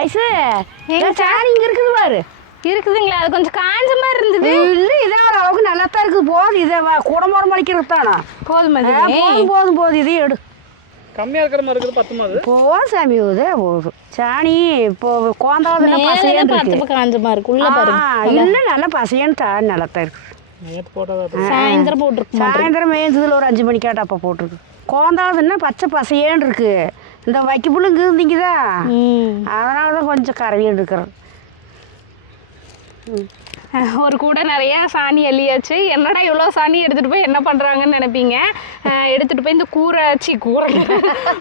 Ice எங்க? சாணி இங்க இருக்குது பாரு. இருக்குதுங்களா? அது கொஞ்சம் காஞ்ச மாதிரி இருந்தது. இல்ல இதே ஒரு அளவுக்கு நல்லா தான் இருக்குது. போதும் இதை குடம்பரம் மலிக்கிறது தானே போதும் போதும் போதும் போதும் இதையும் எடு. கம்மியா இருக்கிற மாதிரி இருக்குது போதும் சாமி இது போதும். சாணி இப்போ இருக்கு? பக்கம் காஞ்ச மாதிரி இருக்கு. உள்ள பாருங்க. இல்ல நல்லா பசையன்னு தா நல்லா தான் இருக்கு. நேற்று போட்டதா சாயந்தரம் போட்டுருக்கு சாயந்தரம் மேய்ஞ்சதுல ஒரு அஞ்சு மணிக்காட்ட அப்போ போட்டிருக்கு. கோந்தாவதுன்னா பச்சை பசையேன்னு இருக்கு? இந்த வைக்கப்புள்ளுங்க இருந்தீங்கதா? ம். அதனால தான் கொஞ்சம் கரையேன்னு இருக்கிறது ஒரு கூட நிறைய சாணி அள்ளியாச்சு. என்னடா இவ்வளோ சாணி எடுத்துட்டு போய் என்ன பண்றாங்கன்னு நினைப்பீங்க? எடுத்துட்டு போய் இந்த கூரை சி கூரை.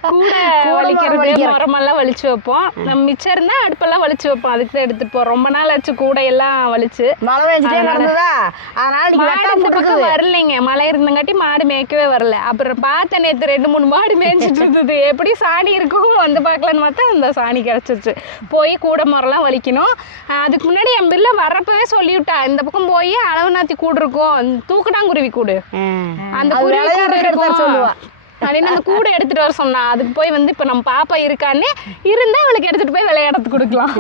கூரை வலிக்கிறது. மரமெல்லாம் வலிச்சு வைப்போம். நம்ம மிச்சம் இருந்தா அடுப்பெல்லாம் வலிச்சு வைப்போம். அதுக்கு தான் எடுத்துட்டு போறோம். ரொம்ப நாள் ஆச்சு கூடையெல்லாம் வலிச்சு. வெட்டாம இந்த போட்டுருக்குது பக்கம் வரலைங்க. மழை இருந்தங்காட்டி மாடு மேய்க்கவே வரல. அப்புறம் பார்த்தேன் நேற்று ரெண்டு மூணு மாடு மேய்ச்சிட்டு இருந்தது. எப்படி சாணி இருக்கும் வந்து பார்க்கலான்னு பார்த்தா அந்த சாணி கிடச்சிருச்சு. போய் கூட மரம்லாம் வலிக்கணும். அதுக்கு முன்னாடி என் பிள்ளை வரப்பவே சொல்லிவிட்டா இந்த பக்கம் போய் அளவு நாத்தி கூடு இருக்கும். தூக்குடாங்குருவி கூடு. அந்த குருவி கூடு இருக்கும். சொல்லுவா. அப்படின்னு அந்த கூடை எடுத்துட்டு வர சொன்னா அதுக்கு போய் வந்து இப்போ நம்ம பாப்பா இருக்கான்னு இருந்தா அவளுக்கு எடுத்துட்டு போய் விளையாடத்து கொடுக்கலாம்.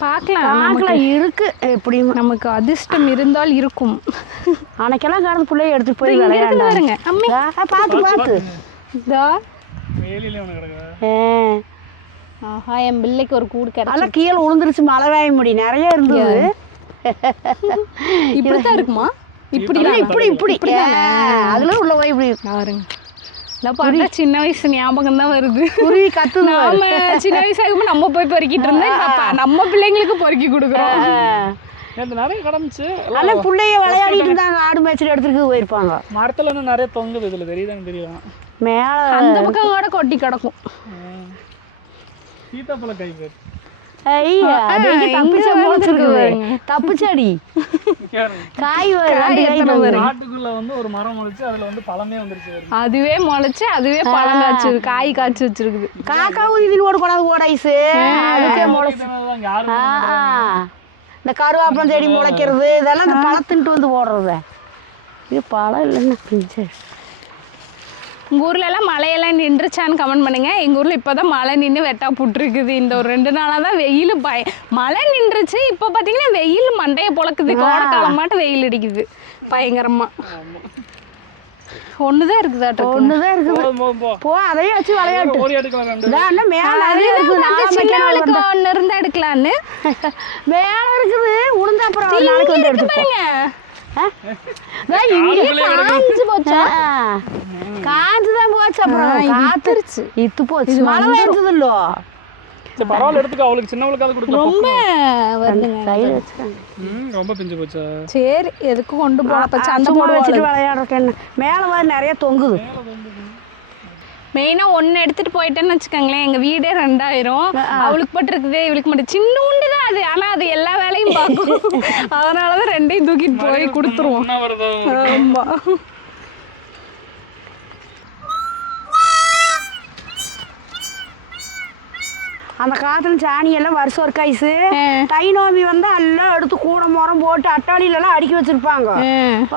பார்க்கலாம் நமக்கு. பார்க்கலாம் இருக்கு. எப்படியும் நமக்கு அதிர்ஷ்டம் இருந்தால் இருக்கும். அன்னைக்கெல்லாம் கடந்து பிள்ளைய எடுத்து போய் அம்மி. பார்த்து பார்த்து இதா. ஆஹா என் பிள்ளைக்கு ஒரு கூடு கிடைச்சு. அதெல்லாம் கீழே விழுந்துருச்சு மழை வேய முடி. நிறைய இருந்தது. இப்படித்தான் இருக்குமா? இப்படி இப்படி. இப்படி ஆ, அதுல உள்ள போய் இப்படி. பாருங்க. பார்த்தா சின்ன வயசு ஞாபகம் தான் வருது. குருவி கத்துது நாம சின்ன வயசாகும்போது நம்ம போய் பொறுக்கிட்டு அப்ப நம்ம பிள்ளைங்களுக்கு பொறுக்கி கொடுக்குறோம். நிறைய கிடந்துச்சு. அதெல்லாம் பிள்ளைய விளையாடிட்டு இருந்தாங்க. ஆடு மேய்ச்சல் எடுத்துட்டு போயிருப்பாங்க. மரத்துல இன்னும் நிறைய தொங்குது இதுல தெரியுதான்னு தெரியல. மேல அந்த பக்கம் கூட கொட்டி கிடக்கும். சீத்தாப்பழ கை. தப்புச்சடி. காய் வரும், ரெண்டு காய் வரும். காட்டுக்குள்ள வந்து ஒரு மரம் முளைச்சு அதுல வந்து பழமே வந்துருச்சு பாருங்க. அதுவே முளைச்சு அதுவே பழம் காய்ச்சி காய் காய்ச்சி வச்சிருக்குது. காக்கா ஊதின்னு ஓட கூடாது ஓட ஐஸு அதுக்கே முளைச்சு. இந்த கருவேப்பம் செடி முளைக்கிறது இதெல்லாம் இந்த பழத்துன்ட்டு வந்து ஓடுறது. இது பழம் இல்லைன்னா பிஞ்சு. உங்க ஊர்ல எல்லாம் மழையெல்லாம் நின்றுச்சான்னு கமெண்ட் பண்ணுங்க. எங்க ஊர்ல இப்பதான் மழை நின்று வெட்டா புட்டுருக்குது. இந்த ஒரு ரெண்டு நாளா தான் வெயில் பய மழை நின்றுச்சு இப்போ பாத்தீங்கன்னா வெயில் மண்டைய பொழக்குது. கோடைக்காலம் மாட்டு வெயில் அடிக்குது. பயங்கரமா. ஒண்ணுதான் இருக்குதாட்டம் ஒண்ணுதான் இருக்குது. போ. அதையும் வச்சு விளையாட்டு மேல சின்னவளுக்கு ஒன்று இருந்தா எடுக்கலான்னு. மேல இருக்குது உளுந்து அப்புறம் நாளைக்கு வந்து எடுத்துப்போம். காஞ்சு போச்சா? காஞ்சு தான் போச்சு அப்புறம். காத்துருச்சு. இத்து போச்சு. மழை பெஞ்சது இல்லோ பரவாயில்ல எடுத்துக்கோ. அவளுக்கு ரொம்ப ரொம்ப பிஞ்சு போச்சா? சரி எதுக்கு கொண்டு சண்டை வச்சுட்டு என்ன? மேலே வந்து நிறைய தொங்குது. மெயினாக ஒன்று எடுத்துட்டு போயிட்டேன்னு வச்சுக்கோங்களேன். எங்கள் வீடே ரெண்டாயிரம். அவளுக்கு மட்டும் இருக்குது இவளுக்கு மட்டும். சின்னூண்டு தான் அது. ஆனால் அது எல்லா வேலையும் பார்க்கும். அதனால தான் ரெண்டையும் தூக்கிட்டு போய் கொடுத்துருவோம். ஆமாம் அந்த காலத்துல சாணி எல்லாம் வருஷம் ஒரு கைசு தை நோம்பி வந்து எல்லாம் எடுத்து கூட முறம் போட்டு அட்டாளியில எல்லாம் அடுக்கி வச்சிருப்பாங்க.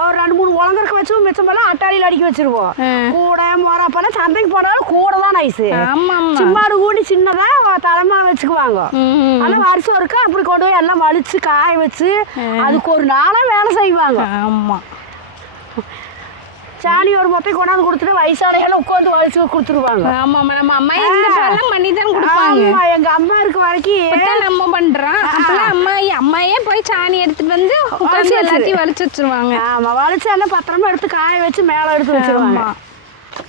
ஒரு ரெண்டு மூணு உலங்கறக்க வச்சு மிச்சமெல்லாம் அட்டாளியில அடுக்கி வச்சிருவோம். கூட முறம் அப்பெல்லாம் சந்தைக்கு போனாலும் கூட தான் ஆமாம் சிம்மாடு கூடி சின்னதா தலைமா வச்சுக்குவாங்க. ம் ஆனா வருஷம் இருக்கு அப்படி கொண்டு போய் எல்லாம் வலிச்சு காய வச்சு அதுக்கு ஒரு நாளா வேலை செய்வாங்க. ஆமாம் சாணி ஒரு மொத்தம் கொண்டாந்து கொடுத்துட்டு வயசானையெல்லாம் உட்காந்து வலிச்சு கொடுத்துருவாங்க. ஆமாம் நம்ம அம்மா இந்த பாலாம் பண்ணி தான் கொடுப்பாங்க. ஆமா எங்க அம்மா இருக்க வரைக்கும் நம்ம பண்றோம். அப்பெல்லாம் அம்மா அம்மாயே போய் சாணி எடுத்துட்டு வந்து உட்காந்து எல்லாத்தையும் வலிச்சு வச்சிருவாங்க. ஆமா வலிச்சு எல்லாம் பத்திரமா எடுத்து காய வச்சு மேல எடுத்து வச்சிருவாங்க.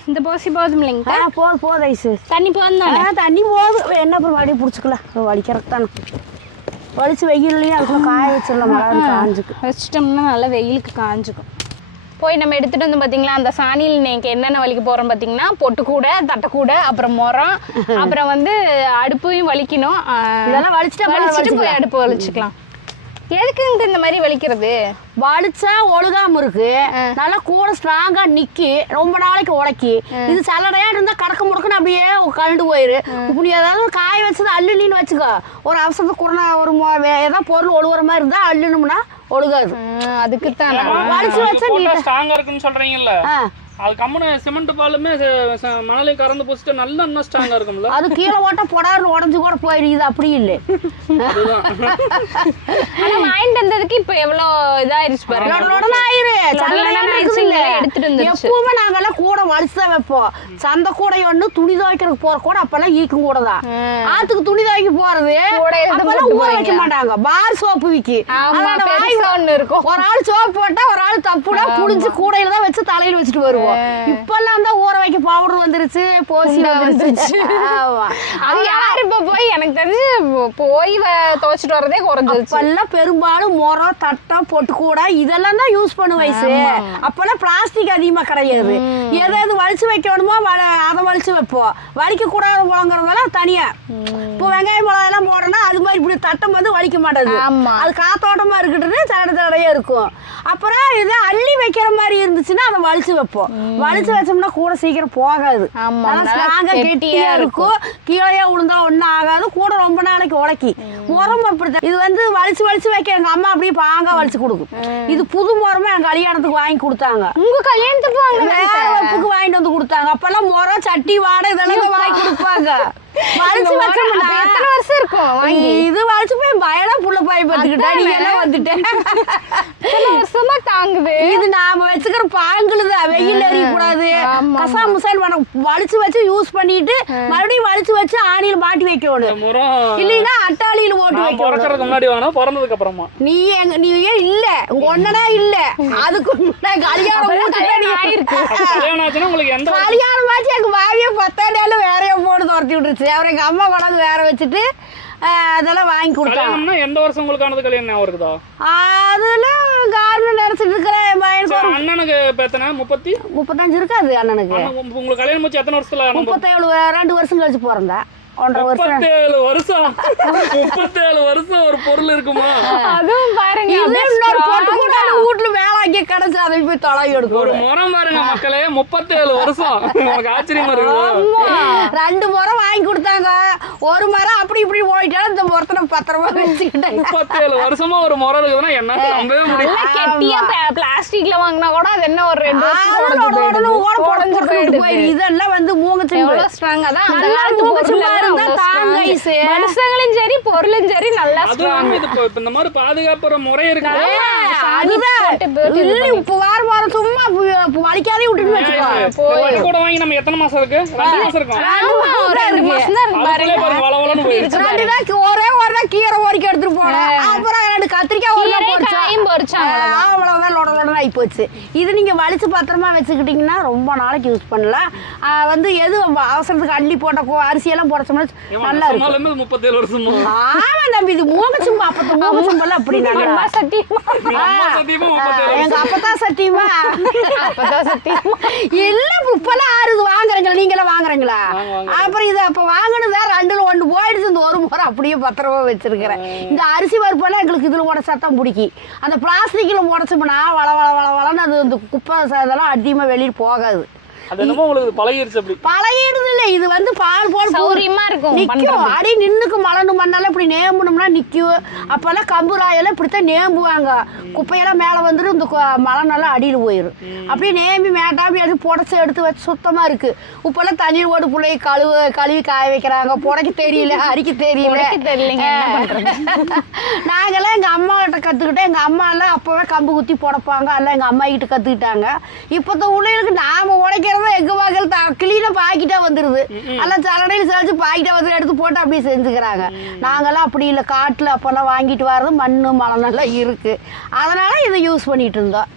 இந்த போசி போதும் இல்லைங்க ஆ போதும் போதும் ஐசு. தண்ணி போதும் தானே தண்ணி போதும். என்ன அப்புறம் மறுபடியும் பிடிச்சிக்கலாம் வலிக்கிறதுக்கு தானே. வலிச்சு வெயில்லையும் அதுக்குள்ள காய வச்சிடலாம். மழை காஞ்சுக்கு வச்சிட்டோம்னா நல்லா வெயிலுக்கு காஞ்சுக்கும். போய் நம்ம எடுத்துட்டு வந்து பாத்தீங்களா அந்த சாணியில் இன்னைக்கு என்னென்ன வலிக்க போறோம் பாத்தீங்கன்னா பொட்டுக்கூடை தட்டைக்கூடை அப்புறம் முறம் அப்புறம் வந்து அடுப்பையும் வலிக்கணும். இதெல்லாம் வலிச்சுட்டு வலிச்சுட்டு போய். அடுப்பு வலிச்சுக்கலாம். எதுக்குங்க இந்த மாதிரி வலிக்கிறது? வலிச்சா ஒழுகாம இருக்கு. நல்லா கூட ஸ்ட்ராங்கா நிக்கி ரொம்ப நாளைக்கு உடைக்கி. இது சல்லடையா இருந்தா கடக்க முடக்குன்னு அப்படியே கழுண்டு போயிரு. இப்போ நீ ஏதாவது காய வச்சது அள்ளுலின்னு வச்சுக்கோ. ஒரு அவசரத்துக்கு குறனா ஒரு ஏதாவது பொருள் ஒழுகுற மாதிரி இருந்தா அள்ளுனோம்னா ஒழுகாது அதுக்கு தான் வலிச்சு வச்சா நீட்டா ஸ்ட்ராங்கா இருக்குன்னு சொல்றீங்கல்ல. அது கம்முனு சிமெண்ட் பாலுமே மணலையும் கறந்து போச்சுட்டு நல்லா இன்னும் ஸ்ட்ராங்கா இருக்கும்ல. அது கீழே ஓட்டா பொடாருன்னு உடஞ்சு கூட போயிடுது இது அப்படி இல்லை ஆனா வாங்கிட்டு வந்ததுக்கு இப்ப எவ்வளவு இதாயிருச்சு லொடன்னு ஆயிரு. எடுத்துட்டு வந்துருச்சு. எப்பவுமே நாங்கெல்லாம் கூடை வலிச்சு தான் வைப்போம். சந்தை கூடை ஒண்ணு துணி துவைக்கிறதுக்கு போற கூட அப்பெல்லாம் ஈக்கும் கூட தான். ஆத்துக்கு துணி துவைக்க போறது அப்பெல்லாம் ஊற வைக்க. மாட்டாங்க. பார் சோப்பு விக்கி. இருக்கும். ஒரு ஆள் சோப்பு போட்டா ஒரு ஆள் தப்புனா புடிஞ்சு கூடையில தான் வச்சு தலையில வச்சுட்டு வருவோம். இப்பெல்லாம் தான் ஊற வைக்க பவுடர் வந்துருச்சு போசி வந்துருச்சு. அது யாரு இப்ப போய் எனக்கு தெரிஞ்சு போய் துவைச்சிட்டு வரதே குறைஞ்சிருச்சு. அப்பெல்லாம் பெரும்பாலும் முறம் தட்டம் பொட்டு கூட இதெல்லாம் தான் யூஸ் பண்ண வயசு. அப்பெல்லாம் பிளாஸ்டிக் அதிகமா கிடையாது. எதை எது வலிச்சு வைக்கணுமோ அதை வலிச்சு வைப்போம். வலிக்க கூடாத முழங்குறதெல்லாம் தனியா. இப்போ வெங்காயம் மிளகாய் எல்லாம் போடணும் அது மாதிரி இப்படி தட்டம் வந்து வலிக்க மாட்டேது. அது காத்தோட்டமா இருக்கட்டுன்னு தடை தடையா இருக்கும். அப்புறம் இது அள்ளி வைக்கிற மாதிரி இருந்துச்சுன்னா அதை வலிச்சு வைப்போம். வலிச்சு வச்சோம்னா கூட சீக்கிரம் போகாது. ஸ்ட்ராங்கா கெட்டியா இருக்கும். கீழே விழுந்தா ஒன்றும் ஆகாது. கூட ரொம்ப நாளைக்கு உடைக்கி. முறம் அப்படித்தான். இது வந்து வலிச்சு வலிச்சு வைக்க எங்க அம்மா அப்படியே பாங்கா வலிச்சு கொடுக்கும். இது புது முறமா எங்க கல்யாணத்துக்கு வாங்கி கொடுத்தாங்க. உங்க கல்யாணத்துக்கு வாங்கிட்டு வந்து கொடுத்தாங்க. அப்பெல்லாம் முறம் சட்டி வாடை இதெல்லாம் வாங்கி கொடுப்பாங்க. வலிச்சு வச்சோம்னா எத்தனை வருஷம் இருக்கும்? வாங்கி. இது வலிச்சு போய் பயனா புள்ள பாய் பார்த்துக்கிட்டா நீ எல்லாம் வந்துட்டேன். வருஷமா தாங்குது? இது நாம வச்சுக்கிற பாங்குலுதான் வெயில் எறிய கூடாது ஆமா, கசா முசால் வேணும் வலிச்சு வச்சு யூஸ் பண்ணிட்டு மறுபடியும் வலிச்சு வச்சு ஆணியில மாட்டி வைக்கணும். இல்லைன்னா அட்டாளியில ஓட்டு வைக்கணும். பிறக்கறதுக்கு முன்னாடி வாங்கினா பிறந்ததுக்கு அப்புறமா. நீ எங்க நீ ஏன் இல்ல? உங்க ஒன்னனா இல்ல? அதுக்கு முன்னாடி கல்யாணம் ஆயிருக்கு. கல்யாணம் ஆச்சுன்னா உங்களுக்கு எந்த கல்யாணம் ஆச்சு எங்க பாவிய பத்தாண்டாலும் வேறைய போட்டு துரத்தி விட்டுருச்சு. அப்புறம் எங்க அம்மா கொண்டாந்து வேற வச்சுட்டு அதெல்லாம் வாங்கி கொடுத்தாங்க எந்த வருஷம் உங்களுக்கு ஆனது கல்யாணம் ஞாபகம் இருக்குதா? அதுல காரணம் நினைச்சிட்டு இருக்கிறேன் என் பையனுக்கு அண்ணனுக்கு எத்தனை? முப்பத்தி? முப்பத்தஞ்சு இருக்காது அண்ணனுக்கு. அண்ணன் உங்க- உங்களுக்கு கல்யாணம் முடிச்சு எத்தனை வருஷத்துல? முப்பத்தேழு ரெண்டு வருஷம் கழிச்சு பிறந்தேன். முப்பத்தேழு வருஷம். முப்பத்தேழு வருஷம் ஒரு பொருள் இருக்குமா? அதுவும் பாருங்க. வீட்டுல வேலை அங்கே கிடைச்சு அதை போய் தொலை ஒரு எடுக்கணும் முறம் பாருங்க மக்களே முப்பத்தேழு வருஷம். உங்களுக்கு ஆச்சரியமா இருக்குதா? ரெண்டு முறை வாங்கி கொடுத்தாங்க. ஒரு முறை அப்படி இப்படி போயிட்டாலும் இந்த முறத்தை பத்திரமா வச்சுக்கிட்டேன் முப்பத்தேழு வருஷமா ஒரு முறம் இருக்குதுன்னா என்ன கெட்டியா பிளாஸ்டிக்ல வாங்கினா கூட அது என்ன ஒரு ரெண்டு வருஷம். இதெல்லாம் வந்து மூங்கச்சிம்பு எவ்வளவு ஸ்ட்ராங் அதான். அந்த காலத்து எல்லாம் இருந்தா. மனுஷங்களும் சரி பொருளும் சரி நல்லா ஸ்ட்ராங் இது இந்த மாதிரி பாதுகாப்புற முறை இருக்கு அதுதான். இப்போ வாரம் சும்மா வலிக்காதே விட்டுட்டு வச்சுக்கோ. வட்டி கூட வாங்கி நம்ம எத்தனை மாசம் இருக்கு? ரெண்டு மாசம் இருக்கும் ரெண்டு மாசம் தான் இருக்கு. அதுக்குள்ளே பாருங்க. வள வளன்னு போயிருச்சு ரெண்டு தான் ஒரே ஒரு தான் கீரை பொறிக்க எடுத்துட்டு போனோம் அப்புறம் ரெண்டு கத்திரிக்காய் ஒரு காயும் பொரிச்சாங்க அவ்வளவுதான். லொட லொடன்னு ஆகி போச்சு. இது நீங்க வலிச்சு பத்திரமா வச்சுக்கிட்டீங்கன்னா ரொம்ப நாளைக்கு யூஸ் பண்ணலாம். வந்து எது அவசரத்துக்கு அள்ளி போட்ட கோ- அரிசியெல்லாம் போடச்சோம்னா நல்லா இருக்கும். முப்பத்தேழு வருஷமா ஆமா தம்பி இது மூங்கச்சும்பு அப்பத்த மூங்கச்சும்பெல்லாம் அப்படி நாங்க அம்மா சத்தியமா. எங்க அப்பதான் சத்தியமா. அப்பதான் சத்தியமா. இல்ல இப்பெல்லாம் ஆறுது வாங்குறீங்களா? நீங்களாம் வாங்குறீங்களா? வாங்க, வாங்க. அப்புறம் இது அப்ப வாங்கினதா ரெண்டுல ஒன்று போயிடுச்சு இந்த ஒரு முறை அப்படியே பத்திரமா வச்சிருக்கிறேன். இந்த அரிசி பருப்பெல்லாம் எங்களுக்கு இதுல உட சத்தம் பிடிக்கி அந்த பிளாஸ்டிக்ல உடச்சோம்னா வள வள வள வளன்னு அது இந்த குப்பை ச- இதெல்லாம் அதிகமா வெளியே போகாது. அது என்னமோ உங்களுக்கு பழகிருச்சு அப்படி. பழகிடுது இல்ல இது வந்து பால் போல் சௌரியமா இருக்கும் நிக்கும். அடி நின்னுக்கு மலண்டு மண்ணெல்லாம் இப்படி நேம்பணும்னா நிக்கும். அப்பெல்லாம் கம்பு ராயெல்லாம் இப்படித்தான் நேம்புவாங்க. குப்பையெல்லாம் மேல வந்துட்டு இந்த கு- மலனெல்லாம் அடியில் போயிடும் அப்படியே நேம்பி மேட்டாம்பி எடுத்து புடச்சி எடுத்து வச்சு சுத்தமா இருக்கு. இப்பெல்லாம் தண்ணீர் ஓடு பிள்ளை கழுவு கழுவி காய வைக்கிறாங்க. புடைக்க தெரியல அரிக்க தெரியல? நாங்கெல்லாம் எங்க அம்மா கிட்ட கத்துக்கிட்டோம் எங்க அம்மா எல்லாம் அப்பவே கம்பு குத்தி புடைப்பாங்க. எல்லாம் எங்க அம்மா கிட்ட கத்துக்கிட்டாங்க. இப்பத்த உள்ளவங்களுக்கு நாம உடைக்கிறத எங்க மகள் கிளீனா பாக்கிட்டா வந்துருது. எல்லாம் சலடையில் செஞ்சு பாக்கிட்டா வந்து எடுத்து போட்டு அப்படியே செஞ்சுக்கிறாங்க. நாங்கெல்லாம் அப்படி இல்லை. காட்டுல அப்பெல்லாம் வாங்கிட்டு வர்றது மண்ணு மலனெல்லாம் இருக்கு. அதனால இதை யூஸ் பண்ணிட்டு இருந்தோம்.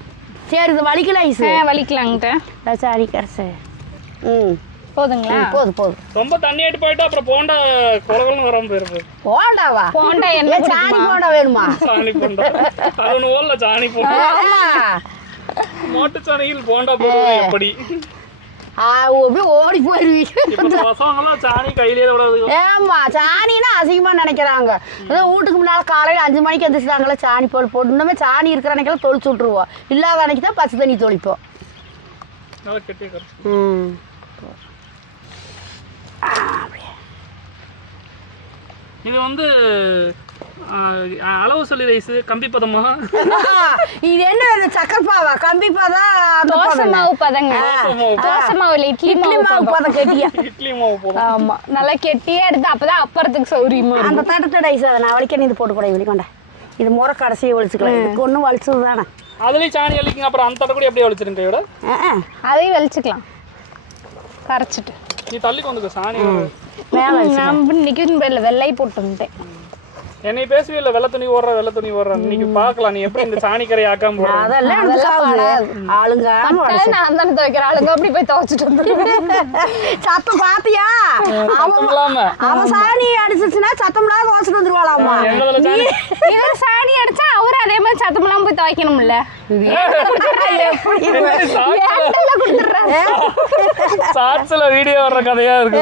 சரி இது வலிக்கல ஐசு? வலிக்கலாங்கிட்ட சாரி கரசு ம். போதுங்களா? போதும் போதும் ரொம்ப தண்ணி ஆயிட்டு போயிட்டு அப்புறம் போண்டா குலகுலன்னு வராம போயிருது. போண்டாவா? போண்டா என்ன சாணி போண்டா வேணுமா? சாணி போண்டா. அது ஒண்ணு ஓடல சாணி போண்டா. ஆமா. மாட்டு சாணியில் போண்டா போடுறது எப்படி? அப்படியே ஓடி போயிருவீங்க ஏமா சாணின்னா அசிங்கமா நினைக்கிறாங்க. வீட்டுக்கு முன்னால காலையில அஞ்சு மணிக்கு எந்திரிச்சாங்களே சாணி போல் போட்டு இன்னுமே சாணி இருக்கிற அன்னைக்கெல்லாம் தொளிச்சு விட்ருவோம் இல்லாத அன்னைக்கு தான் பச்சை தண்ணி தொளிப்போம். ம். இது வந்து அளவு சொல்லி ரைஸ். கம்பி பதமா? இது என்ன இந்த சக்கரப்பாவா கம்பிப்பாதா அந்த தோசை மாவு பதங்க. மாவு. தோசை மாவுல இட்லி இட்லி மாவு மாவு பதம். கெட்டியா? இட்லி மாவு போதும். ஆமா நல்லா கெட்டியா எடுத்து அப்பதான் அப்பறதுக்கு சௌரியமா அந்த தட்டத்தை டைஸ் அதை நான் வலிக்க இது போட்டு கூட வெளிக்கொண்ட இது முறை கடைசியை வலிச்சுக்கலாம். இதுக்கு ஒன்றும் வலிச்சது தானே. அதுலயும் சாணி அள்ளிக்குங்க அப்புறம் அந்த தடவை கூட எப்படியே வலிச்சிருங்க கையோட? அதையும் வெளிச்சுக்கலாம் கரைச்சிட்டு. நீ தள்ளி வந்துக்க சாணி மேலே நான் இன்னைக்கு வெள்ளை போட்டு வந்துட்டேன். என்னை பேசவே இல்லை. வெள்ளை துணி ஓடுற வெள்ளை துணி ஓடுற. இன்னைக்கு பார்க்கலாம். நீ எப்படி இந்த சாணி கரை ஆக்காம அதெல்லாம். ஆளுங்க நான் தானே துவைக்கிற ஆளுங்க அப்படி போய் துவைச்சிட்டு வந்துருவேன் சத்தம் பாத்தியா? அவன் சாணி அடிச்சிச்சுன்னா சத்தம் இல்லாத வாசல் வந்துருவாளாமா சாணி? அடிச்சா அதே மாதிரி சத்தமெல்லாம் போய் துவைக்கணும்ல? ஷார்ட்ஸ்ல வீடியோ வர்ற கதையா இருக்கு.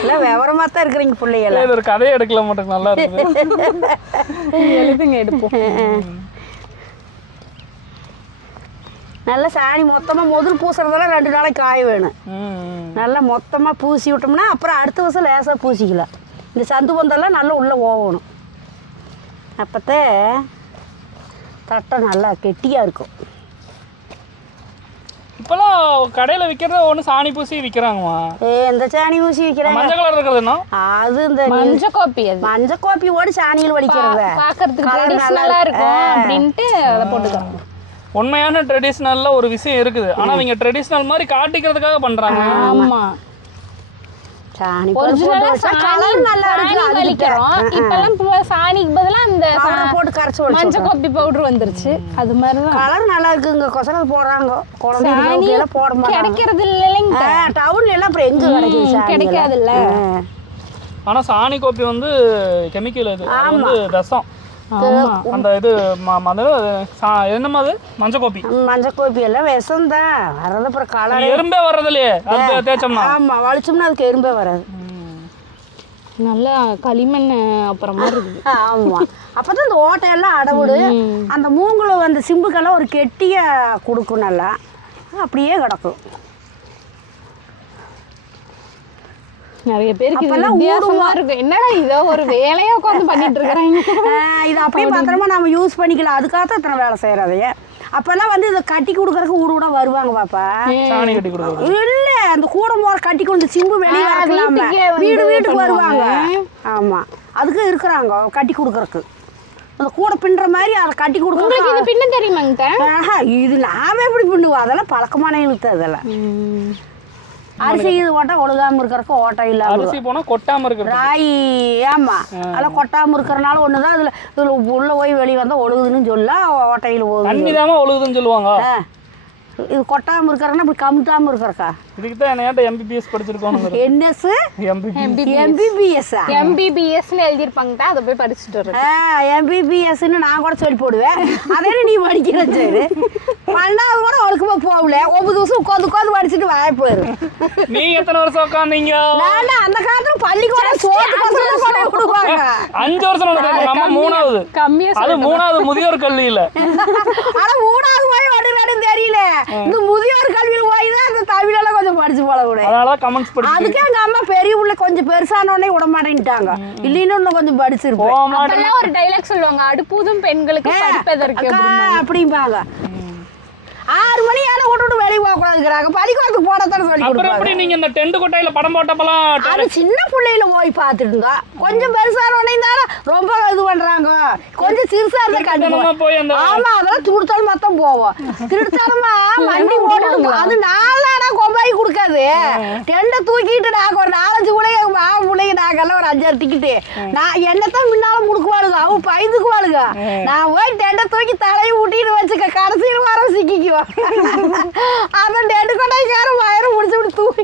இல்ல விவரமா தான் இருக்கிறீங்க பிள்ளைகள. இது ஒரு கதையை எடுக்கல மாட்டேங்க நல்லா இருக்குது எழுதுங்க எடுப்போம். நல்லா சாணி மொத்தமா முதல் பூசுறதெல்லாம் ரெண்டு நாளைக்கு காய வேணும். நல்லா மொத்தமா பூசி விட்டோம்னா அப்புறம் அடுத்த வருஷம் லேசா பூசிக்கலாம். இந்த சந்து பந்தெல்லாம் நல்லா உள்ள ஓவணும். அப்பத்தே தட்டம் நல்லா கெட்டியா இருக்கும். இப்பெல்லாம் கடையில விக்கிறது ஒண்ணு சாணி பூசி விக்கிறாங்கம்மா. ஏ இந்த சாணி ஊசி வைக்கிறாங்க? மஞ்சள் கலர் இருக்கிறது என்ன? அது இந்த மஞ்ச காப்பி அது. மஞ்சள் கோப்பியோடு சாணியில் வலிக்கிறத பாக்குறதுக்கு Colour நல்லா ட்ரெடிஷ்னலா இருக்கு. இருக்கும் அப்படின்ட்டு அதை போட்டுக்கிறாங்க. உண்மையான ட்ரெடிஷ்னல்ல ஒரு விஷயம் இருக்குது. ஆனா அவங்க ட்ரெடிஷ்னல் மாதிரி காட்டிக்கிறதுக்காக பண்றாங்க. ஆமா. சாணி ஒரிஜினலா colour நல்லா இருக்கு சாணி வலிக்கிறோம். இப்பெல்லாம் சாணிக்கு பதிலா பவுடர் போட்டு கரைச்சி மஞ்சள் வச்சு காப்பி பவுடர் வந்துருச்சு. அது மாதிரிதான். கலர் நல்லா இருக்குங்க. கொசரம் போடுறாங்க. குழந்தைங்க போட மாட்டாங்க. கிடைக்கிறது இல்லைங்க டவுன்ல எல்லாம் அப்புறம் எங்க கிடைக்கும் சாணி கிடைக்காதுல்ல. ஆனா சாணி கோப்பி வந்து கெமிக்கல் இது. அது வந்து விஷம் அந்த இது ம- ம- அது சா- என்னம்மா அது? மஞ்சள் கோப்பி மஞ்சள் கோப்பி எல்லாம் விஷம் தான் வர்றது அப்புறம் கலர் எறும்பே வர்றது இல்லையே தேய்ச்சோம்னா. ஆமா வலிச்சோம்னா அதுக்கு எறும்பே வராது. நல்லா களிமண் அப்புறமா இருக்குது. ஆமா. அப்பதான் இந்த ஓட்டையெல்லாம் அடவிடு. அந்த மூங்குல அந்த சிம்புக்கெல்லாம் ஒரு கெட்டிய கொடுக்கும் நல்லா. அப்படியே கிடக்கும். நிறைய பேருக்கு வித்தியாசமா இருக்கு. என்னடா இதோ ஒரு வேலையா உட்காந்து பண்ணிட்டு இருக்கிறாங்க? இது அப்படியே பத்திரமா நம்ம யூஸ் பண்ணிக்கலாம். அதுக்காக தான் இத்தனை வேலை செய்யறதையே அப்பெல்லாம் வந்து இதை கட்டி கொடுக்கறதுக்கு ஊடு கூட வருவாங்க பாப்பா. சாணி கட்டி கொடுக்குறது. இல்ல அந்த கூட மோர கட்டி கொண்டு சிம்பு வெளியே வீடு வீட்டுக்கு. வருவாங்க. ஆமா. அதுக்கு இருக்கிறாங்க கட்டி கொடுக்கறதுக்கு. அந்த கூட பின்னுற மாதிரி அதை கட்டி உங்களுக்கு கொடுக்கறது இது பின்ன தெரியுமாங்க ஆஹா, இது நாம எப்படி பண்ணுவோம் அதெல்லாம் பழக்கமான இழுத்து அதெல்லாம். அரிசி இது ஓட்டா ஒழுகாம இருக்கிறதுக்கு ஓட்டம் இல்லாம அரிசி போனா கொட்டாம இருக்கிறது ராய் ஆமா. அதெல்லாம் கொட்டாம இருக்கிறனால ஒண்ணுதான். அதுல இதுல உள்ள போய் வெளியே வந்தா ஒழுகுதுன்னு சொல்ல ஓட்டையில் போகுது. தண்ணி ஒழுகுதுன்னு சொல்லுவாங்க. இது கொட்டாம இருக்கிறன்னா இப்படி கமுத்தாம இருக்கிறக்கா இதுக்கு தான் என்ன எம்பிபிஎஸ் படிச்சிருக்கோம் என்எஸ் எம்பிபிஎஸ் எம்பிபிஎஸ் எம்பிபிஎஸ்னு எழுதியிருப்பாங்க அதை போய் படிச்சுட்டு வர்றது. எம்பிபிஎஸ்ன்னு நான் கூட சொல்லி போடுவேன் அதே நீ படிக்கிற சரி. பன்னெண்டாவது கூட ஒழுக்கமா போகல. ஒன்பது வருஷம் உட்காந்து உட்காந்து படிச்சுட்டு வாய் போயிரு. நீங்க எத்தனை வருஷம் உட்காந்தீங்க நான் அந்த காலத்துல பள்ளிக்கூடம் சோத்து பசங்க கொண்டு போய் கொடுப்பாங்க. அஞ்சு வருஷம் மூணாவது. கம்மியா அது மூணாவது முதியோர் கல்வியில. ஆனா மூணாவது போய் வடிவாடும் தெரியல. இந்த முதியோர் கல்வியில போய் தான் அந்த தமிழெல்லாம் கொஞ்சம் படிச்சு போல கூட அதனால கமெண்ட்ஸ் படிச்சு. அதுக்கு எங்க அம்மா பெரிய உள்ள கொஞ்சம் பெருசான உடனே விட மாட்டேன்ட்டாங்க. இல்லைன்னு இன்னும் கொஞ்சம் அப்பெல்லாம் ஒரு டைலாக் சொல்லுவாங்க அடுப்பூதும் பெண்களுக்கு படிப்பதற்கு அப்படிம்பாங்க. ஆறு மணி ஏழை விட்டுட்டு வெளியே போக கூடாதுங்கிறாங்க. பள்ளிக்கூடத்துக்கு போடத்தானே சொல்லி அப்புறம் எப்படி நீங்க இந்த டென்ட் கொட்டாயில படம் போட்டப்பெல்லாம் அது சின்ன பிள்ளையில போய் பார்த்துட்டு இருந்தோம் கொஞ்சம் பெருசான உடனே ரொம்ப இது பண்றாங்க. கொஞ்சம் சிறுசா இருந்தா திருட்டுத்தனமா கண்டிப்பா போய் அந்த ஆமா அதெல்லாம் துடுத்தாலும் மொத்தம் போவோம். திருத்தனமா வண்டி ஓட்டு அது நாலாடா கொம்பாய் கொடுக்காது. டெண்டை தூக்கிட்டு நாங்க ஒரு நாலஞ்சு எங்க மாமா பிள்ளைங்க நாங்கெல்லாம் ஒரு அஞ்சாறு டிக்கெட்டு நான் என்னத்தான் முன்னால முடுக்குவாளுங்க அவங்க பயந்துக்குவாளுங்க. நான் போய் டெண்டை தூக்கி தலையை ஊட்டிட்டு வச்சுக்க கடைசியில் வர சிக்கிக்குவோம் அதான் டெண்டு கொண்டாய்க்காரன் வயரை முடிச்சு விட்டு தூக்கி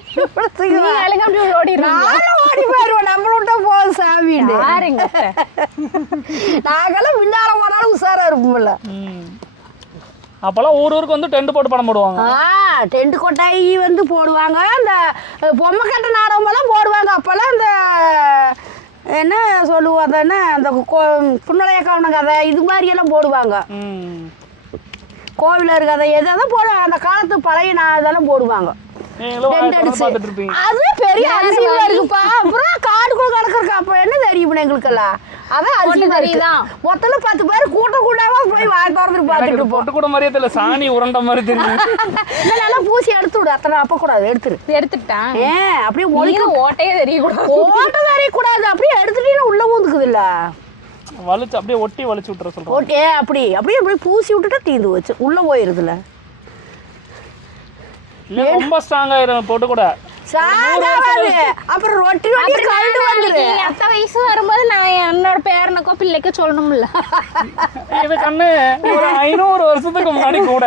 ஓடிடுறாங்க நானும் ஓடி போயிருவேன் நம்மள விட்டா போதும் யாருங்க நாங்கெல்லாம் முன்னால போனாலும் உஷாரா இருப்போம்ல. அப்பெல்லாம் ஊர் ஊருக்கு வந்து டென்ட் போட்டு படம் போடுவாங்க. டென்ட் கொட்டாய் வந்து போடுவாங்க. அந்த பொம்மை கட்ட நாடகமெல்லாம் போடுவாங்க. அப்போல்லாம் அந்த என்ன சொல்லுவோம் அந்த என்ன அந்த புன்னலைய கவன கதை இது மாதிரியெல்லாம் போடுவாங்க. ம். கோவிலர் கதை எதாவது போடுவாங்க. அந்த காலத்து பழைய நான் இதெல்லாம் போடுவாங்க. திறந்து அது பெரிய அதிசயமா இருக்குப்பா. அப்புறம் காடுக்குள்ள கிடக்குற இருக்கு அப்ப என்ன தெரியும் எங்களுக்கெல்லாம்? அதான் பருப்பு. தெரியுதா? மொத்தத்துல பத்து பேர் கூட்ட கூட்டாவா போய் வாய் இது இருப்போம் பொட்டு கூட மாதிரியே தெரியல. சாணி உருண்ட மாதிரி தெரியும் இல்ல, நல்லா பூசி எடுத்து விடு. அத்தனை அப்ப கூடாது. எடுத்துரு. எடுத்துட்டான் அப்படியே மொழிக்கு ஓட்டையே தெரியக்கூடாது. ஓட்ட வரைய கூடாது அப்படியே எடுத்துட்டீங்கன்னா உள்ள ஊந்துக்குது இல்ல வலிச்சு அப்படியே ஒட்டி வலிச்சு விட்டுற சொல்றேன் ஓகே அப்படி. அப்படியே அப்படியே பூசி விட்டுட்டா தீந்து வச்சு உள்ள போயிருதுல. இல்ல ரொம்ப ஸ்ட்ராங் ஆயிரும் பொட்டு கூட. அப்புறம் ரொட்டி ரொட்டி கழுண்டு வந்துரு. நாளைக்கு அத்தை வயசு வரும்போது நான் என்னோட பேரனுக்கோ பிள்ளைக்கோ சொல்லணும்ல. இது கண்ணு ஒரு ஐநூறு வருஷத்துக்கு முன்னாடி கூட.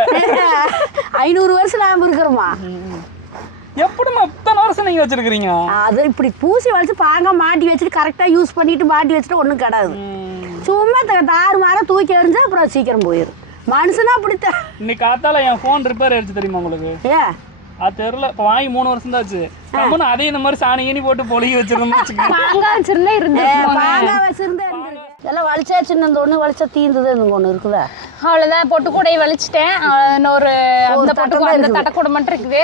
ஐநூறு வருஷம் நாம இருக்கிறோமா? எப்படிம்மா இத்தனை வருஷம் நீங்க வச்சிருக்கீங்க அது இப்படி பூசி வலிச்சு பாங்க மாட்டி வச்சுட்டு கரெக்டாக யூஸ் பண்ணிட்டு மாட்டி வச்சுட்டு ஒன்றும் கிடாது. சும்மா த- தாறு மாற தூக்கி எறிஞ்சா அப்புறம் சீக்கிரம் போயிடும் மனுஷனா அப்படித்தான் இன்னைக்கு காத்தால என் ஃபோன் ரிப்பேர் ஆயிடுச்சு தெரியுமா உங்களுக்கு? ஏன்? அது தெரியல. இப்போ வாங்கி மூணு வருஷம் தான் ஆச்சு நம்மளும் அதே இந்த மாதிரி சாணி ஈனி போட்டு பொழுகி வச்சிருந்தோம் வச்சிருந்தா இருந்து பாங்க வச்சிருந்தேன் எல்லாம் வலிச்சாச்சுன்னு இந்த ஒன்று வலிச்சா தீந்தது இந்த ஒன்று இருக்குதா அவ்வளோதான் பொட்டு கூடையை வலிச்சிட்டேன் இன்னொரு அந்த பொட்டு அந்த இருக்குது. தட்டக்கூடை மட்டும் இருக்குது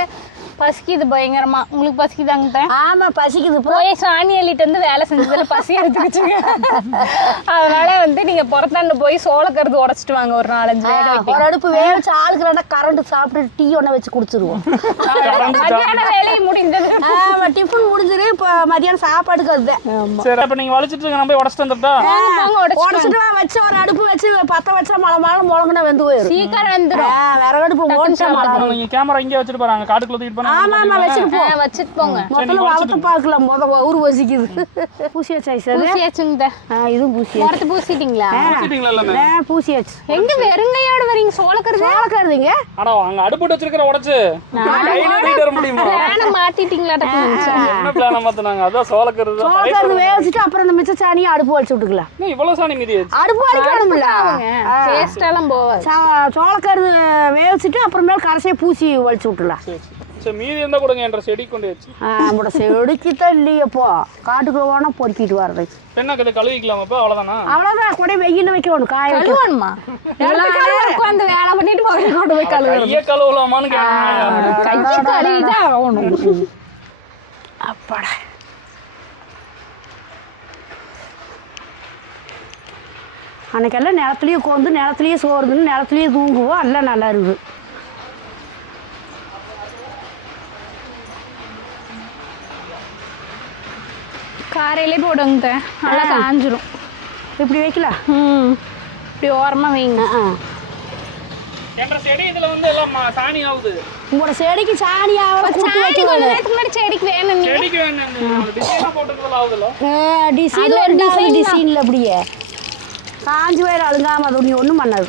பசிக்குது பயங்கரமா. உங்களுக்கு பசிக்குதாங்க ஆமா பசிக்குது. போய் சாணி அள்ளிட்டு வந்து வேலை செஞ்சதுல பசி எடுத்துக்கிச்சுங்க அதனால வந்து நீங்க புறத்தாண்டு போய் சோளக்கருது உடைச்சிட்டு வாங்க ஒரு நாலஞ்சு வேக ஒரு அடுப்பு வேக வச்சு ஆளுக்கு ரெண்டா கரண்ட் சாப்பிட்டு டீ ஒன்று வச்சு குடிச்சிருவோம். மத்தியான வேலையை முடிந்தது ஆமா டிஃபன் முடிஞ்சிரு இப்போ மதியானம் சாப்பாடுக்கு அதுதான். சரி அப்ப நீங்க வலிச்சிட்டு இருக்க போய் உடச்சிட்டு வந்துட்டா? உடைச்சிட்டு வச்சு ஒரு அடுப்பு வச்சு பத்த வச்சா மழை மழை முழங்குனா வெந்து போயிடும் சீக்கிரம் வந்துடும் விறகடுப்பு ஓடிச்சா மழை அப்புறம் நீங்க கேமரா இங்கே வச்சுட்டு போறாங்க. காட்டுக்குள்ள தூக்கிட்டு ஆமா ஆமா வச்சுட்டு போ. வச்சுட்டு போங்க. முதல்ல வளர்த்து பார்க்கலாம். முத ஊர் வசிக்குது. பூசியாச்சு பூசியாச்சுங்க. இதுவும் பூசியாச்சு. முறத்து பூசிட்டீங்களா? பூசியாச்சு. எங்க வெறுங்கையோட வரீங்க? அங்க வச்சிருக்கிற உடைச்சு. முடியுமா? பிளான மாத்திட்டீங்களாட்ட என்ன பிளான மாத்தினாங்க? அதான் சோளக்கருது தான். சோளக்காருது வேக வச்சுட்டு அப்புறம் இந்த மிச்ச சாணியை அடுப்பு வச்சு விட்டுக்கலாம். இவ்வளவு சாணி மீதி ஆச்சு அடுப்பு வலிக்கணும்ல டேஸ்ட் எல்லாம் போவாது சோளக்காருது வேக வச்சுட்டு அப்புறமேல் கரைசியை பூசி வலிச்சு விட்டுலாம் சரி மீதி இருந்தா கொடுங்க என்ற செடி கொண்டு வச்சு. நம்மளோட செடிக்கு தான் இல்லையப்போ. காட்டுக்குள்ள போனா பொறுக்கிட்டு வர்றது. என்ன கதை கழுவிக்கலாமாப்பா? அவ்வளோதான் கூட வெயில வைக்கணும் காய கழுவணுமா? உட்காந்து வேலை பண்ணிட்டு போய் கொண்டு போய் கழுவணும் கையே கழுவலாமான்னு கேட்டாங்க கையை கழுவிதான் ஆகணும். அப்பாடா. அன்னைக்கெல்லாம் நிலத்துலயே உட்காந்து நிலத்துலயே சோறுதுன்னு நிலத்துலயே தூங்குவோம் எல்லாம் நல்லா இருக்குது. காரையிலே போடுங்க நல்லா காஞ்சிரும். இப்படி வைக்கல? ம். இப்படி ஓரமா வைங்க. ஆ உங்களோட செடிக்கு சாணி கொஞ்ச நேரத்துக்கு முன்னாடி செடிக்கு வேணும் செடிக்கு வேணும். டிசைனில் அப்படியே. காஞ்சி வயிறு அழுங்காம அது நீ ஒன்றும் பண்ணாது.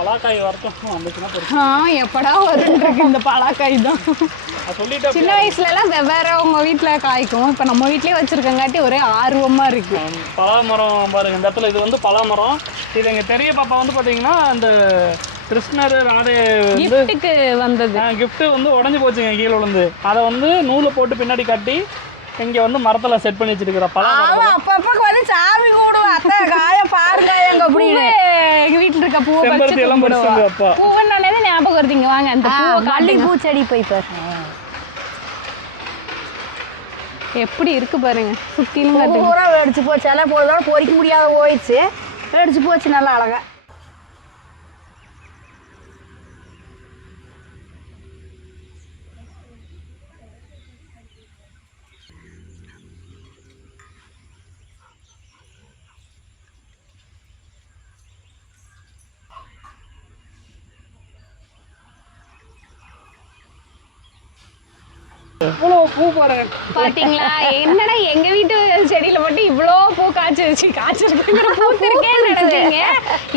பலாக்காய் வரட்டும். வந்துச்சுன்னா எப்படா வரும் இந்த பலாக்காய் தான். நான் சொல்லிட்டேன் சின்ன வயசுல எல்லாம் வெவ்வேறு உங்க வீட்டுல காய்க்கும். இப்ப நம்ம வீட்லயே வச்சிருக்கங்காட்டி ஒரே ஆர்வமா இருக்கு. பலா மரம் பாருங்க இந்த இடத்துல இது வந்து பலா மரம் இது எங்க பெரிய பாப்பா வந்து பாத்தீங்கன்னா இந்த கிருஷ்ணர் ராதே வந்து கிஃப்ட்டுக்கு வந்தது. gift வந்து உடஞ்சி போச்சுங்க கீழே விழுந்து. அதை வந்து நூலை போட்டு பின்னாடி கட்டி இங்க வந்து மரத்துல செட் பண்ணி வச்சிருக்கிற பலா மரம் ஆமா அப்பப்ப வந்து சாமி கூடும் அத்தை காய பாருங்க எங்க அப்படின்னு எங்க வீட்டுல இருக்க பூவை பறிச்சு எல்லாம் பறிச்சுங்க கும்பிடுவா. அப்பா. பூவுன்னாலே ஞாபகம் வருதுங்க. வாங்க அந்த பூவை காட்டுங்க. பூச்செடி போய் பாரு. எப்படி இருக்கு பாருங்க. சுத்திலும் பூரா வெடிச்சு போச்சு. எல்லாம் போதோட பொறிக்க முடியாத போயிடுச்சு. வெடிச்சு போச்சு நல்லா அழகா. இவ்வளவு பூ பாருங்க பாத்தீங்களா? என்னடா எங்க வீட்டு செடியில மட்டும் இவ்ளோ பூ காய்ச்சி வச்சு காய்ச்சிருக்குங்கிற பூத்திருக்கே நினைச்சீங்க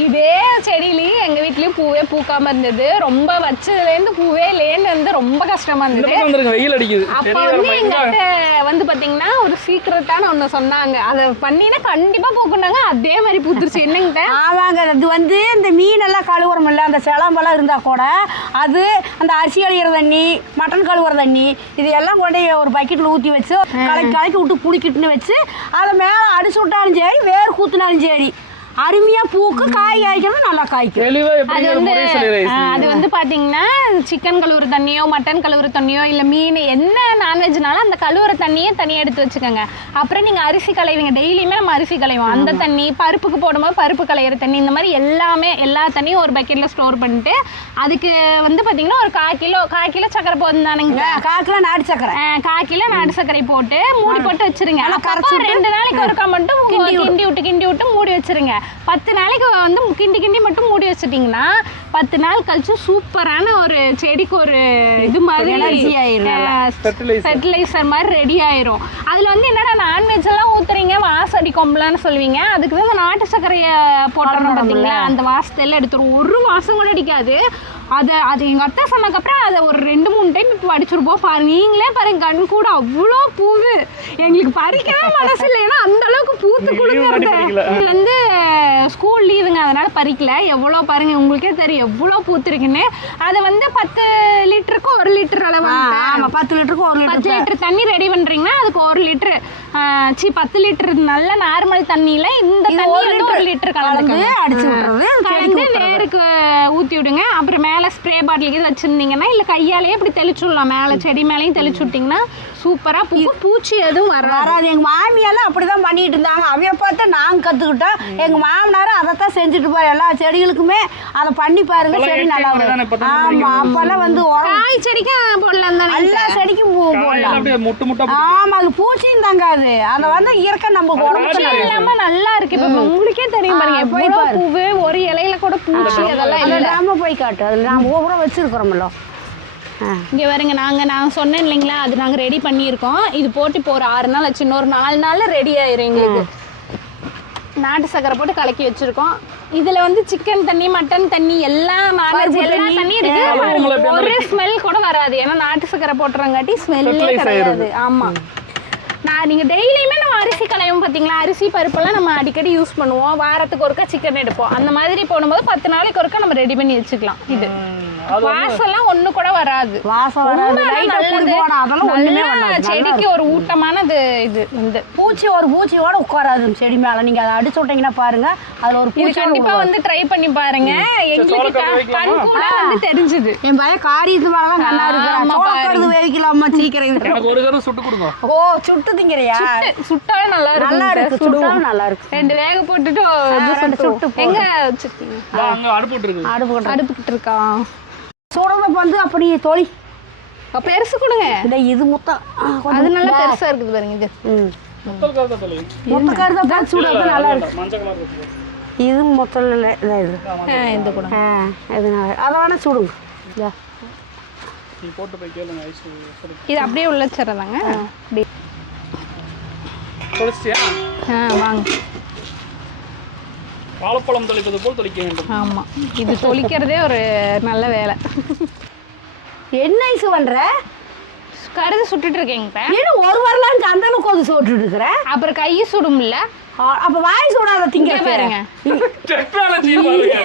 இதே செடியிலயும் எங்க வீட்லயும் பூவே பூக்காம இருந்தது. ரொம்ப வச்சதுல இருந்து பூவே இல்லையேன்னு வந்து ரொம்ப கஷ்டமா இருந்தது. வெயில் அடிக்குது. அப்ப வந்து எங்க வந்து பாத்தீங்கன்னா ஒரு சீக்கிரட்டான ஒண்ணு சொன்னாங்க. அதை பண்ணினா கண்டிப்பா பூக்குனாங்க அதே மாதிரி பூத்துருச்சு. என்னங்க? ஆமாங்க அது வந்து இந்த மீனெல்லாம் கழுவுறோம் இல்லை அந்த சிலம்பெல்லாம் இருந்தால் கூட அது அந்த அரிசி கழுவுற தண்ணி மட்டன் கழுவுற தண்ணி இது எல்லாம் கொண்டு ஒரு பக்கெட்டில் ஊற்றி வச்சு கலக்கி கலக்கி விட்டு புளிக்கிட்டுன்னு வச்சு அதை மேலே அடிச்சு விட்டாலும் சரி வேர் கூத்துனாலும் சரி. அருமையாக பூக்கு காய் காய்க்கிறது நல்லா காய்க்கும். அது எப்படி வந்து அது வந்து பாத்தீங்கன்னா சிக்கன் கழுவுற தண்ணியோ மட்டன் கழுவுற தண்ணியோ இல்ல மீன் என்ன நான்வெஜ்னாலும் அந்த கழுவுற தண்ணியே தனியா எடுத்து வச்சுக்கோங்க. அப்புறம் நீங்க அரிசி களைவீங்க. டெய்லியுமே நம்ம அரிசி களைவோம். அந்த தண்ணி பருப்புக்கு போடும்போது பருப்பு களையிற தண்ணி இந்த மாதிரி எல்லாமே எல்லா தண்ணியும் ஒரு பக்கெட்ல ஸ்டோர் பண்ணிட்டு அதுக்கு வந்து பாத்தீங்கன்னா ஒரு கால் கிலோ கால் கிலோ சக்கரை போதும் தானுங்க. காக்கில் நாட்டு சக்கரை. கால் கிலோ நாட்டு சர்க்கரை போட்டு மூடி போட்டு வச்சிருங்க. ரெண்டு நாளைக்கு ஒருக்கா மட்டும் கிண்டி விட்டு கிண்டி விட்டு மூடி வச்சிருங்க. பத்து நாளைக்கு வந்து கிண்டி கிண்டி மட்டும் மூடி வச்சிட்டிங்கன்னா பத்து நாள் கழிச்சு சூப்பரான ஒரு செடிக்கு ஒரு இது மாதிரி. ஃபெர்டிலைசர் மாதிரி ரெடி ஆயிரும். அதுல வந்து என்னடா நான்வெஜ் எல்லாம் ஊத்துறீங்க வாசம் அடிக்கும்லான்னு சொல்லுவீங்க. அதுக்கு தான் நாட்டு சர்க்கரையை போட்டுறோம் பார்த்தீங்களா அந்த வாசத்தை எல்லாம் எடுத்துரும். ஒரு வாசம் கூட அடிக்காது. அதை அது எங்கள் அத்தை சொன்னதுக்கப்புறம் அதை ஒரு ரெண்டு மூணு டைம் இப்போ அடிச்சிருப்போம் பாருங்க நீங்களே பாருங்க கண் கூட அவ்வளோ பூவு. எங்களுக்கு பறிக்கவே மனசு இல்லை. ஏன்னா அந்த அளவுக்கு பூத்து. இது வந்து ஸ்கூல் லீவுங்க அதனால பறிக்கல. எவ்வளோ பாருங்க உங்களுக்கே தெரியும். எவ்வளோ பூத்துருக்குன்னு. அதை வந்து பத்து லிட்டருக்கு ஒரு லிட்டர் அளவு ஆமாம் பத்து லிட்டருக்கு ஒரு பத்து லிட்டர் லிட்டர் தண்ணி ரெடி பண்றீங்கன்னா அதுக்கு ஒரு லிட்டர். சி பத்து லிட்டர் நல்ல நார்மல் தண்ணியில இந்த தண்ணி ஒரு லிட்டர். கலந்து அடிச்சு விட்டுறது கலந்து வேருக்கு ஊத்தி விடுங்க. அப்புறம் மேல ஸ்ப்ரே பாட்டில் இது வச்சிருந்தீங்கன்னா இல்ல கையாலேயே இப்படி தெளிச்சு விடலாம் மேல செடி மேலேயும் தெளிச்சு விட்டீங்கன்னா சூப்பரா பூச்சி எதுவும் வராது. வராது. எங்கள் மாமியெல்லாம் அப்படி தான் பண்ணிட்டு இருந்தாங்க. அவைய பார்த்து நாங்கள் கற்றுக்கிட்டோம் எங்கள் மாமனாரும் அதை தான் செஞ்சுட்டு போய் எல்லா செடிகளுக்குமே அதை பண்ணி பாருங்க. செடி நல்லா வரும் ஆமாம் அப்போல்லாம் வந்து காய் செடிக்கும் போடலாம் தானே எல்லா செடிக்கும் போடலாம். அப்படியே முட்டு முட்டா ஆமா அது பூச்சியும் தங்காது அதை. வந்து இயற்கை நம்ம நல்லது. இல்லாம நல்லா இருக்கு. இப்ப உங்களுக்கே தெரியும் பாருங்க. பாரு. பூவு ஒரு இலையில கூட பூச்சி அதெல்லாம் அந்த இல்ல ட்ராமா போய் காட்டு. அதில் நாம ஒவ்வொரு வச்சிருக்கிறோம்ல. இங்கே வருங்க நாங்கள் நான் சொன்னேன் இல்லைங்களா? அது நாங்கள் ரெடி பண்ணியிருக்கோம். இது போட்டு இப்போ ஒரு ஆறு நாள் ஆச்சு. இன்னொரு நாலு நாளில் ரெடி ஆயிரும் எங்களுக்கு. நாட்டு சக்கரை போட்டு கலக்கி வச்சிருக்கோம். இதுல வந்து சிக்கன் தண்ணி மட்டன் தண்ணி எல்லாம் நான்வெஜ் பருப்பு எல்லா தண்ணி, இருக்கு. ஒரு ஸ்மெல் கூட வராது. ஏன்னா நாட்டு சக்கரை போட்டுறங்காட்டி ஸ்மெல்லே கிடையாது. ஆமா. நான் நீங்க டெய்லியுமே நம்ம அரிசி களையும் பாத்தீங்களா? அரிசி பருப்பெல்லாம் நம்ம அடிக்கடி யூஸ் பண்ணுவோம். வாரத்துக்கு ஒருக்கா சிக்கன் எடுப்போம். அந்த மாதிரி போடும்போது பத்து நாளைக்கு ஒருக்கா நம்ம ரெடி பண்ணி வச்சுக்கலாம். இது. வாசம்லாம் ஒண்ணு கூட வராது. வாசம் வராது. அதெல்லாம் நல்லா பண்ணாது நல்லா செடிக்கு ஒரு ஊட்டமானது இது. வந்து பூச்சி ஒரு பூச்சியோட உட்காராது செடி மேல. நீங்க அதை அடிச்சு விட்டீங்கன்னா பாருங்க. அதுல ஒரு இது பூச்சி கண்டிப்பா வந்து ட்ரை பண்ணி பாருங்க. எங்களுக்கு கண்? கூட வந்து தெரிஞ்சுது. என் பையன் காரியத்து மேலதான் கண்ணா இருக்கிறான். ஆமா, சோளக்கருது வேவிக்கலாமா சீக்கிரம்? இது. ஒரு கரு சுட்டு கொடுங்க. ஓ சுட்டு திங்கிறியா? சுட்டாலும் நல்லா இருக்கும் நல்லா. இருக்கு சுடுவோம். சுட்டாலும் நல்லா இருக்கு. ரெண்டு வேக போட்டுட்டு இது சுட்டு. எங்க இதோ அடுப்பு அடுப்பு அடுப்புக்கிட்டு இருக்கா சுடத வந்து அப்படி தொழி அப்ப பெருசு கொடுங்க. இந்த இது முத்தம். அது நல்லா பெருசா இருக்குது பாருங்க இது. ம். முத்தல் கருத்தை சொல்லி மொத்த கருதை பார்த்து சுடுறது நல்லா இருக்கு. இது மொத்தம் இது. ஆ, இந்த கூட. ஆ இது நல்லா அதை வேணா சுடுங்க. இதா. நீ போட்டு போய் கேளுங்க ஐஸ் சரி இது அப்படியே உள்ள வச்சிடறாங்க அப்படி தொலைச்சியா ஆ வாங்க. வாழைப்பழம் தொலைப்பது போல் தொலைக்க வேண்டும். ஆமா. இது தொளிக்கிறதே ஒரு நல்ல வேலை. என்ன ஐசு பண்ற? கருது சுட்டுட்டு இருக்கேங்க. ஏன்னா ஒரு வரலான்னு அந்த அளவுக்கு கொது சுட்டுட்டு இருக்கிற? அப்புறம் கை சுடும்ல. அப்ப வாய் சுடாத திங்க பாருங்க. டெக்னாலஜி பாருங்க.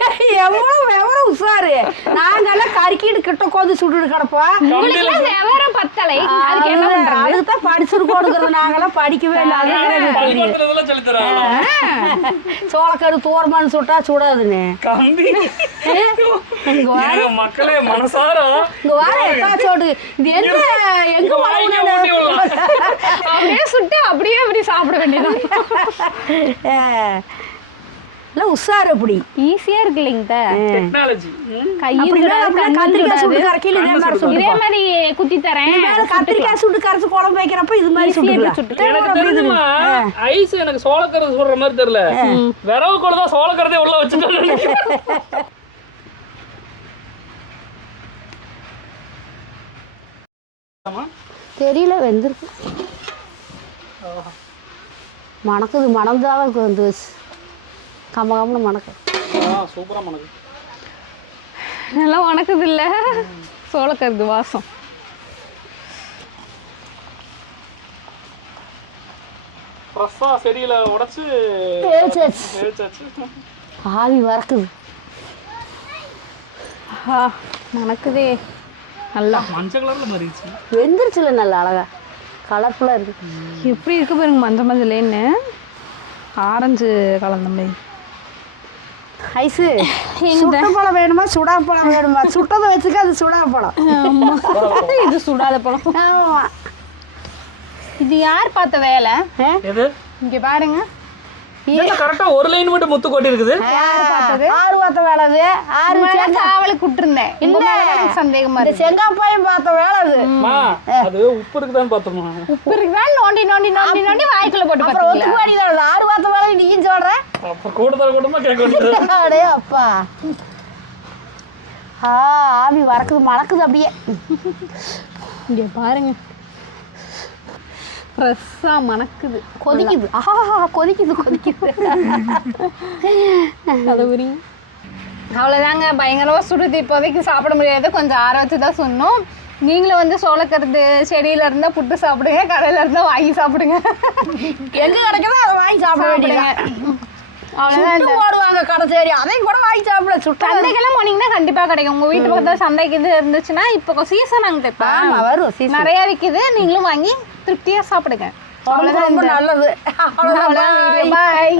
எவ்வளவு எவ்வளவு உஷாரு நாங்கெல்லாம் கறிக்கிட்டு கிட்ட கொது சுட்டுட்டு கிடப்போம் விவரம் பத்தலை. அதுக்கு என்ன பண்றது? அதுக்கு தான் படிச்சிருக்கோங்கிறது நாங்கெல்லாம் படிக்கவே இல்லை. அதுதான் எனக்கு தெரியும் பள்ளிக்கூடத்துல இதெல்லாம் சொல்லி தராங்க சோளக்கரு தோரமான்னு சுட்டா சுடாதுன்னு. மக்களே மனசார. இங்க வர எத்தாச்சோடு இது என்ன எங்க விடலாம். அப்படியே சுட்டு அப்படியே அப்படி சாப்பிட வேண்டியதான் இல்லை உஷாரு அப்படி. ஈஸியா இருக்கு இல்லைங்க டெக்னாலஜி சுட்டு இதே மாதிரி சுட்டு குத்தி தரேன். கத்திரிக்காய் சுட்டு கரைச்சு குழம்பு வைக்கிறப்ப இது மாதிரி சுட்டுக்கலாம். எனக்கு தெரிஞ்சுமா ஐஸ் எனக்கு சோளக்கருது சொல்ற மாதிரி தெரியல. விரவு கூட தான் உள்ள வச்சுட்டு தெரியல வெந்திருக்கு. மணக்குது மணந்தாக வந்து. கம்ம கம்மனு மணக்கு. சூப்பரா மனது நல்லா உனக்குது இல்ல சோளக்கருது வாசம். ஃப்ரெஷ்ஷா செடியில உடைச்சு ஆவி வறக்குது. ஆ, மணக்குதே. நல்லா. மஞ்சள் கலர்ல மாறிடுச்சு. வெந்துருச்சுல நல்லா அழகா. கலர்ஃபுல்லாக இருக்கு. எப்படி இருக்கு பாருங்க மஞ்சள் மஞ்சளேன்னு ஆரஞ்சு கலந்த மாதிரி. ஐஸு சுட்ட பழம் வேணுமா சுடா பழம் வேணுமா? சுட்டதை வச்சுக்க அது சுடா பழம். இது சுடாத பழம். ஆமா. இது யார் பார்த்த வேலை? எது? இங்க பாருங்க. கரெக்டா ஒரு லைன் மட்டும் முத்து கொட்டி இருக்குது யார் பார்த்தது? ஆறு பார்த்த வேலை அது. ஆறு காவலுக்கு விட்டுருந்தேன் எனக்கு சந்தேகமா இந்த இருக்கு. செங்காப்பாயும் பார்த்த வேலை அது. உப்பு இருக்குதான்னு பார்த்தோமா உப்பு இருக்குதான் நோண்டி நோண்டி நோண்டி நோண்டி வாய்க்குள்ள போட்டு அப்புறம் தான் ஆறு பார்த்த வேலை நீயும் சொல்ற? அப்ப கூடுதல் கூடமா கேட்க வேண்டியது. அடே அப்பா. ஆ ஆவி வரக்குது மணக்குது அப்படியே. இங்க பாருங்க. ஃப்ரெஷ்ஷா மணக்குது. கொதிக்குது. ஆஹா கொதிக்குது கொதிக்குது. உரிங்க அவ்வளோதாங்க பயங்கரமாக சுடுது. இப்போதைக்கு சாப்பிட முடியாது. கொஞ்சம் ஆற வச்சு தான் சொன்னோம் நீங்களும் வந்து சோளக்கருது செடியில இருந்தால் புட்டு சாப்பிடுங்க கடையில இருந்தால் வாங்கி சாப்பிடுங்க. எங்க கிடைக்குதோ அதை வாங்கி சாப்பிட வேண்டியது அவ்வளோதான் சுட்டு போடுவாங்க கடை சரி அதையும் கூட வாங்கி சாப்பிட சுட்ட சந்தைக்கெல்லாம் போனீங்கன்னா கண்டிப்பா கிடைக்கும். உங்க வீட்டு பக்கத்துல சந்தைக்கு இது இருந்துச்சுன்னா இப்போ சீசன் அங்கிட்ட இப்போ. வரும். நிறைய விக்குது. நீங்களும் வாங்கி திருப்தியா சாப்பிடுங்க. உடம்புக்கு ரொம்ப நல்லது. அவ்வளோதான் பாய்